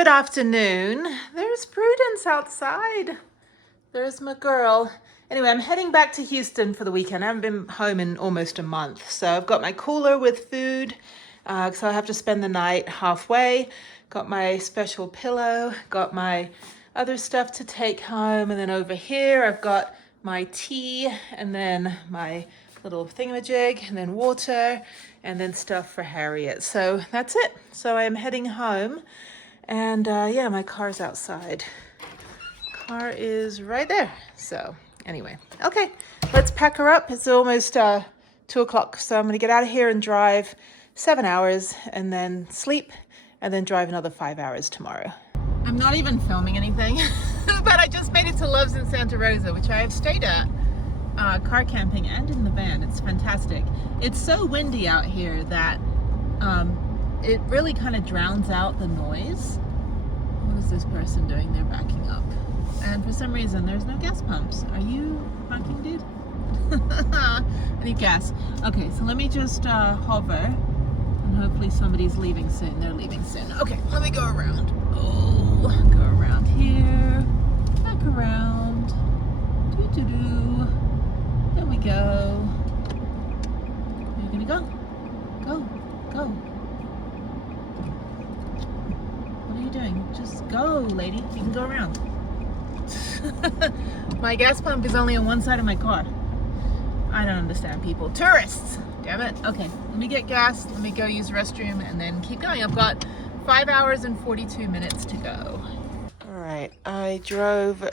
Good afternoon. There's Prudence outside. There's my girl. Anyway, I'm heading back to Houston for the weekend. I haven't been home in almost a month. So I've got my cooler with food, so I have to spend the night halfway. Got my special pillow, got my other stuff to take home. And then over here, I've got my tea and then my little thingamajig and then water and then stuff for Harriet. So that's it. So I'm heading home. And yeah, my car's outside. Car is right there. So anyway, okay, let's pack her up. It's almost 2 o'clock. So I'm gonna get out of here and drive 7 hours and then sleep and then drive another 5 hours tomorrow. I'm not even filming anything, but I just made it to Love's in Santa Rosa, which I have stayed at, car camping and in the van. It's fantastic. It's so windy out here that it really kind of drowns out the noise. What is this person doing? They're backing up. And for some reason, there's no gas pumps. Are you honking, dude? I need gas. Okay, so let me just hover. And hopefully somebody's leaving soon. They're leaving soon. Okay, let me go around. Oh, go around here. Back around. Doo-doo-doo. There we go. You're gonna go. Go. Go. What are you doing? Just go, lady. You can go around. My gas pump is only on one side of my car. I don't understand people. Tourists! Damn it. Okay, let me get gas. Let me go use the restroom and then keep going. I've got 5 hours and 42 minutes to go. All right, I drove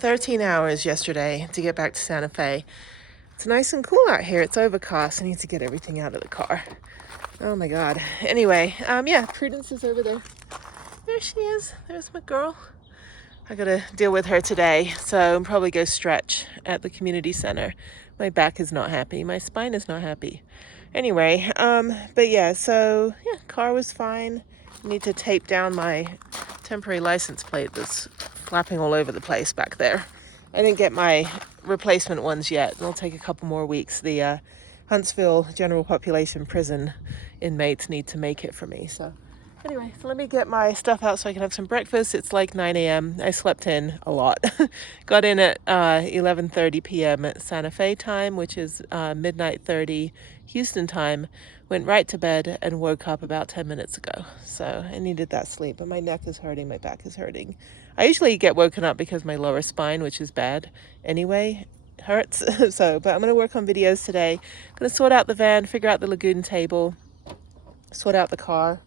13 hours yesterday to get back to Santa Fe. It's nice and cool out here. It's overcast. I need to get everything out of the car. Oh my God. Anyway, yeah, Prudence is over there. There she is. There's my girl. I gotta deal with her today, so I'll probably go stretch at the community center. My back is not happy. My spine is not happy. Anyway, but yeah, so yeah, car was fine. I need to tape down my temporary license plate that's flapping all over the place back there. I didn't get my replacement ones yet. It'll take a couple more weeks. The Huntsville General Population Prison inmates need to make it for me, so. Anyway, so let me get my stuff out so I can have some breakfast. It's like 9 a.m. I slept in a lot. Got in at 11:30 p.m. at Santa Fe time, which is midnight 30 Houston time. Went right to bed and woke up about 10 minutes ago. So I needed that sleep, but my neck is hurting, my back is hurting. I usually get woken up because my lower spine, which is bad anyway, hurts. So, but I'm going to work on videos today. I'm going to sort out the van, figure out the lagoon table, sort out the car.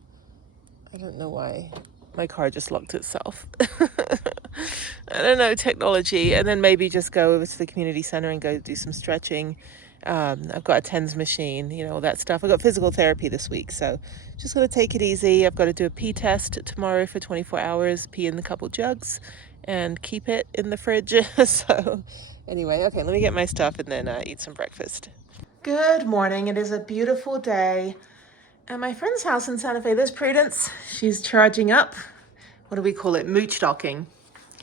I don't know why my car just locked itself. I don't know, technology. And then maybe just go over to the community center and go do some stretching. I've got a TENS machine, you know, all that stuff. I've got physical therapy this week, so just going to take it easy. I've got to do a pee test tomorrow for 24 hours, pee in a couple jugs, and keep it in the fridge. So anyway, okay, let me get my stuff and then eat some breakfast. Good morning. It is a beautiful day. At my friend's house in Santa Fe, there's Prudence. She's charging up. What do we call it? Mooch docking.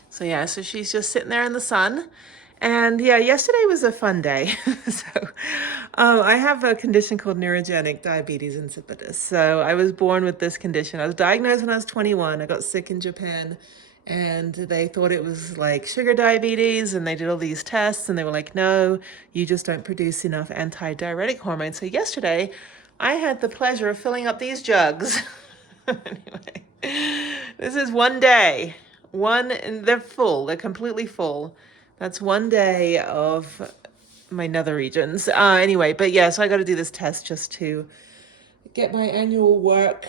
So yeah, so she's just sitting there in the sun. And yeah, yesterday was a fun day. So I have a condition called neurogenic diabetes insipidus. So I was born with this condition. I was diagnosed when I was 21. I got sick in Japan and they thought it was like sugar diabetes and they did all these tests and they were like, no, you just don't produce enough anti-diuretic hormone. So yesterday, I had the pleasure of filling up these jugs. Anyway, this is one day. And they're full. They're completely full. That's one day of my nether regions. Anyway, but yeah, so I got to do this test just to get my annual work.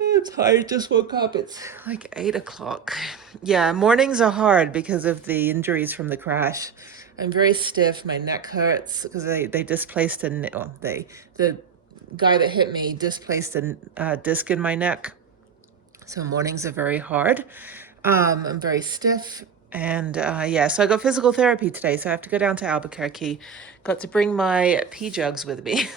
I'm tired, just woke up. It's like 8 o'clock. Yeah, mornings are hard because of the injuries from the crash. I'm very stiff. My neck hurts because they displaced the guy that hit me displaced a disc in my neck. So mornings are very hard. I'm very stiff. And yeah, so I got physical therapy today. So I have to go down to Albuquerque. Got to bring my pee jugs with me.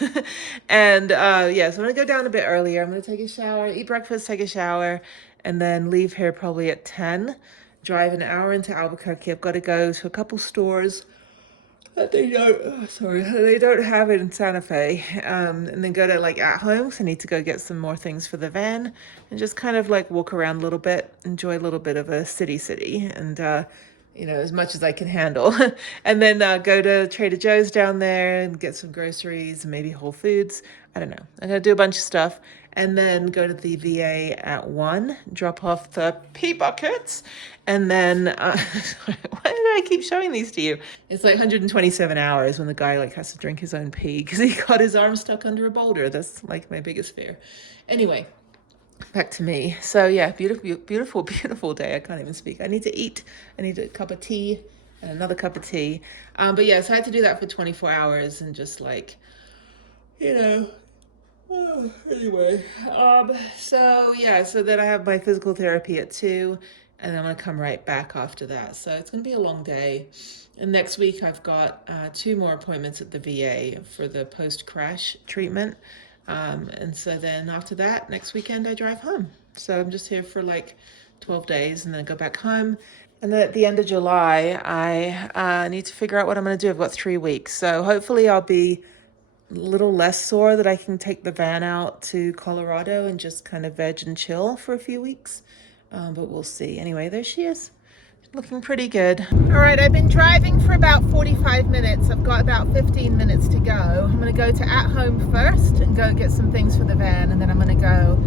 And yeah, so I'm going to go down a bit earlier. I'm going to take a shower, eat breakfast, take a shower, and then leave here probably at 10. Drive an hour into Albuquerque. I've got to go to a couple stores. They don't, oh, sorry, they don't have it in Santa Fe. And then go to like at home. So I need to go get some more things for the van and just kind of like walk around a little bit, enjoy a little bit of a city, and you know, as much as I can handle. And then go to Trader Joe's down there and get some groceries and maybe Whole Foods. I don't know. I'm gonna do a bunch of stuff and then go to the VA at 1, drop off the pee buckets, and then why do I keep showing these to you? It's like 127 hours when the guy like has to drink his own pee because he got his arm stuck under a boulder. That's like my biggest fear. Anyway, back to me. So yeah, beautiful day. I can't even speak. I need to eat. I need a cup of tea and another cup of tea. But yeah, so I had to do that for 24 hours and just like, you know, anyway. So yeah, so then I have my physical therapy at 2, and I'm gonna come right back after that. So it's gonna be a long day. And next week I've got 2 more appointments at the VA for the post-crash treatment. And so then after that, next weekend I drive home. So I'm just here for like 12 days and then I go back home. And then at the end of July, I need to figure out what I'm gonna do. I've got 3 weeks. So hopefully I'll be a little less sore, that I can take the van out to Colorado and just kind of veg and chill for a few weeks. But we'll see. Anyway, there she is. Looking pretty good. All right, I've been driving for about 45 minutes. I've got about 15 minutes to go. I'm gonna go to at home first and go get some things for the van, and then I'm gonna go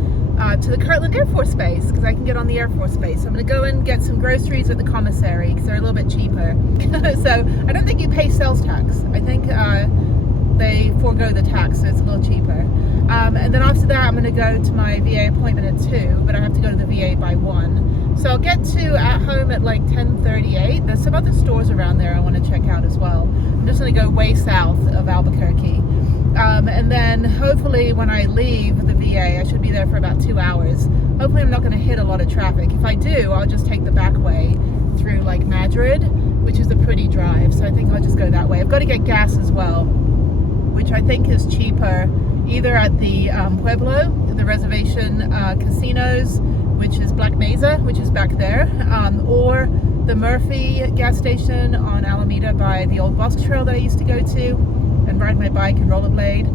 to the Kirtland Air Force Base because I can get on the Air Force Base. So I'm gonna go and get some groceries at the commissary because they're a little bit cheaper. So I don't think you pay sales tax. I think they forego the tax, so it's a little cheaper. And then after that, I'm going to go to my VA appointment at 2, but I have to go to the VA by 1. So I'll get to at home at like 10:38. There's some other stores around there I want to check out as well. I'm just going to go way south of Albuquerque. And then hopefully when I leave the VA, I should be there for about 2 hours. Hopefully I'm not going to hit a lot of traffic. If I do, I'll just take the back way through like Madrid, which is a pretty drive. So I think I'll just go that way. I've got to get gas as well, which I think is cheaper either at the Pueblo, the reservation casinos, which is Black Mesa, which is back there, or the Murphy gas station on Alameda by the old Bosque Trail that I used to go to and ride my bike and rollerblade,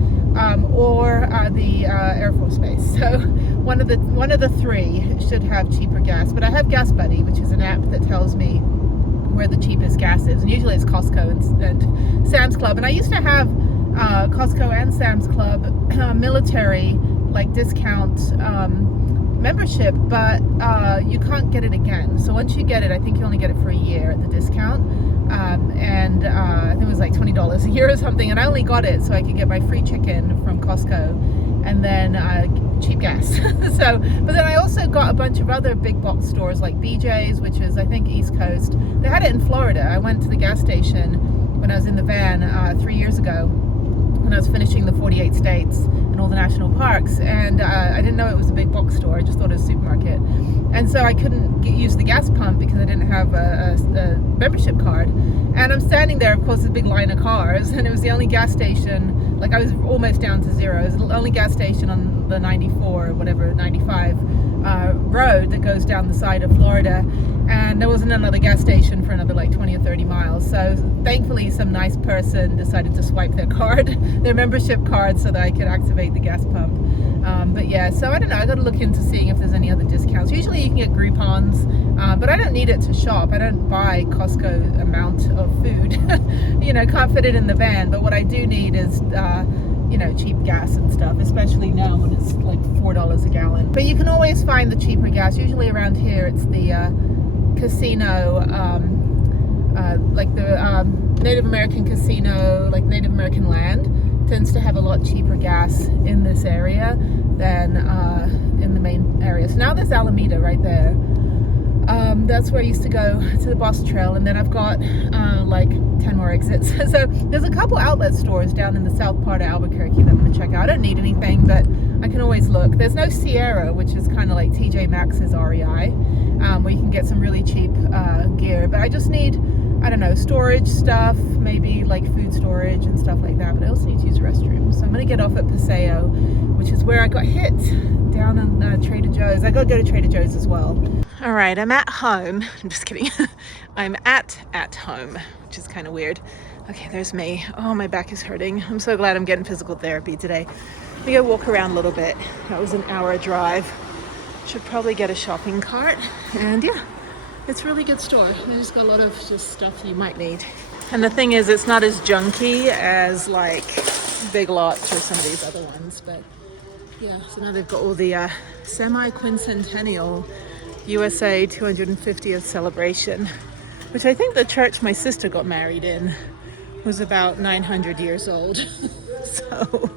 or the Air Force Base. So one of the 3 should have cheaper gas. But I have Gas Buddy, which is an app that tells me where the cheapest gas is, and usually it's Costco and Sam's Club. And I used to have Costco and Sam's Club military like discount membership, but you can't get it again. So once you get it, I think you only get it for a year at the discount, and I think it was like $20 a year or something, and I only got it so I could get my free chicken from Costco and then cheap gas. So, but then I also got a bunch of other big box stores like BJ's, which is I think East Coast. They had it in Florida. I went to the gas station when I was in the van 3 years ago when I was finishing the 48 states and all the national parks, and I didn't know it was a big box store. I just thought it was a supermarket, and so I couldn't use the gas pump because I didn't have a membership card. And I'm standing there, of course, there's a big line of cars, and it was the only gas station, like I was almost down to zero. It was the only gas station on the 94 or whatever, 95 road that goes down the side of Florida, and there wasn't another gas station for another like 20 or 30 miles. So thankfully some nice person decided to swipe their card, their membership card, so that I could activate the gas pump. But yeah, so I don't know, I got to look into seeing if there's any other discounts. Usually you can get Groupons, but I don't need it to shop. I don't buy Costco amount of food. You know, can't fit it in the van, but what I do need is you know, cheap gas and stuff, especially now when it's like $4 a gallon. But you can always find the cheaper gas. Usually around here it's the casino, like the Native American casino, like Native American land tends to have a lot cheaper gas in this area than in the main area. So now there's Alameda right there. That's where I used to go to the Bosque Trail, and then I've got like 10 more exits. So there's a couple outlet stores down in the south part of Albuquerque that I'm going to check out. I don't need anything, but I can always look. There's no Sierra, which is kind of like TJ Maxx's REI, where you can get some really cheap gear. But I just need, I don't know, storage stuff, maybe like food storage and stuff like that. But I also need to use restrooms. So I'm going to get off at Paseo, which is where I got hit, down in Trader Joe's. I got to go to Trader Joe's as well. All right, I'm at home. I'm just kidding. I'm at home, which is kind of weird. Okay, there's me. Oh, my back is hurting. I'm so glad I'm getting physical therapy today. Let me go walk around a little bit. That was an hour drive. Should probably get a shopping cart. And yeah, it's a really good store. They just got a lot of just stuff you might need. And the thing is, it's not as junky as like Big Lots or some of these other ones, but yeah, so now they've got all the semi-quincentennial USA 250th celebration, which I think the church my sister got married in was about 900 years old. So,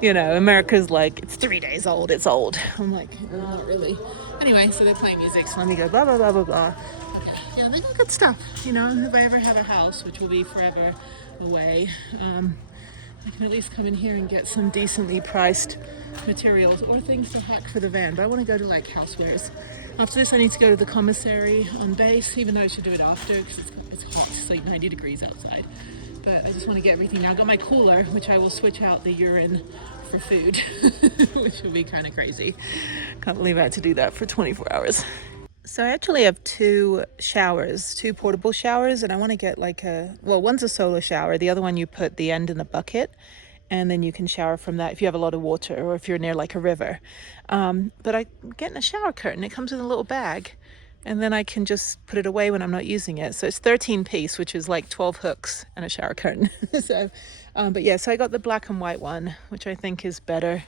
you know, America's like, it's 3 days old, it's old. I'm like, well, not really. Anyway, so they're playing music, so let me go blah, blah, blah, blah, blah. Yeah, they got good stuff, you know. If I ever have a house, which will be forever away, I can at least come in here and get some decently priced materials or things to hack for the van. But I want to go to like housewares. After this, I need to go to the commissary on base, even though I should do it after because it's hot. It's like 90 degrees outside. But I just want to get everything now. I got my cooler, which I will switch out the urine for food, which will be kind of crazy. Can't believe I had to do that for 24 hours. So I actually have two portable showers, and I want to get like one's a solar shower. The other one you put the end in the bucket, and then you can shower from that if you have a lot of water or if you're near like a river. But I'm getting a shower curtain. It comes in a little bag, and then I can just put it away when I'm not using it. So it's 13 piece, which is like 12 hooks and a shower curtain. So, but yeah, so I got the black and white one, which I think is better.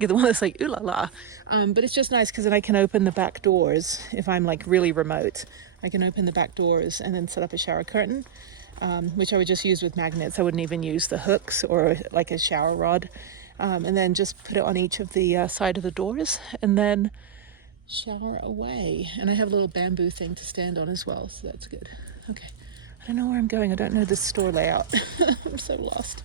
Get the one that's like ooh la la, but it's just nice because then I can open the back doors if I'm like really remote. I can open the back doors and then set up a shower curtain, which I would just use with magnets. I wouldn't even use the hooks or like a shower rod, and then just put it on each of the side of the doors and then shower away. And I have a little bamboo thing to stand on as well, so that's good. Okay, I don't know where I'm going. I don't know the store layout. I'm so lost.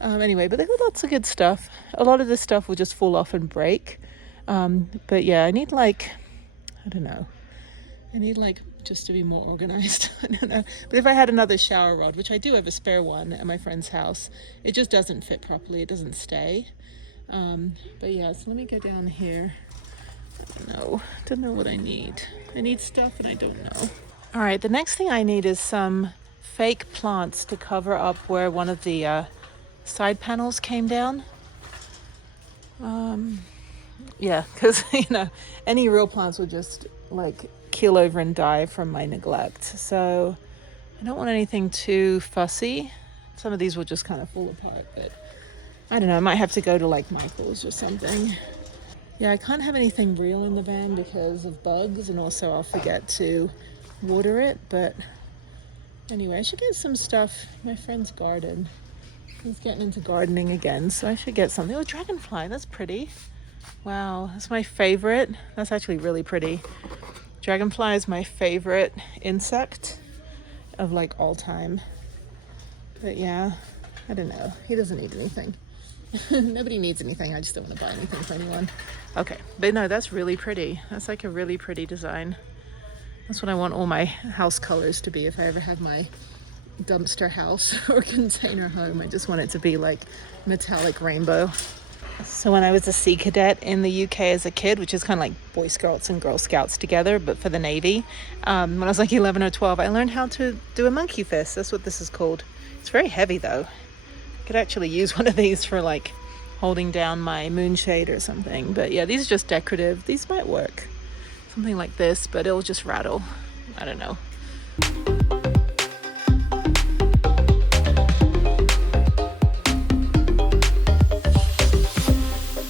Anyway, but they've got lots of good stuff. A lot of this stuff will just fall off and break. But yeah, I need like just to be more organized. I don't know. But if I had another shower rod, which I do have a spare one at my friend's house, it just doesn't fit properly. It doesn't stay. But yeah, so let me go down here. I don't know what I need. I need stuff and I don't know. All right, the next thing I need is some fake plants to cover up where one of the side panels came down. Yeah, because you know, any real plants will just like keel over and die from my neglect. So I don't want anything too fussy. Some of these will just kind of fall apart, but I don't know, I might have to go to like Michael's or something. Yeah, I can't have anything real in the van because of bugs, and also I'll forget to water it. But anyway, I should get some stuff. My friend's garden. He's getting into gardening again, so I should get something. Oh, dragonfly, that's pretty. Wow, that's my favorite. That's actually really pretty. Dragonfly is my favorite insect of like all time. But yeah, I don't know. He doesn't need anything. Nobody needs anything. I just don't want to buy anything for anyone. Okay, but no, that's really pretty. That's like a really pretty design. That's what I want all my house colors to be if I ever have my dumpster house or container home. I just want it to be like metallic rainbow. So when I was a Sea Cadet in the UK as a kid, which is kind of like Boy Scouts and Girl Scouts together, but for the Navy, when I was like 11 or 12, I learned how to do a monkey fist. That's what this is called. It's very heavy though. I could actually use one of these for like holding down my moonshade or something. But yeah, these are just decorative. These might work. Something like this, but it'll just rattle. I don't know.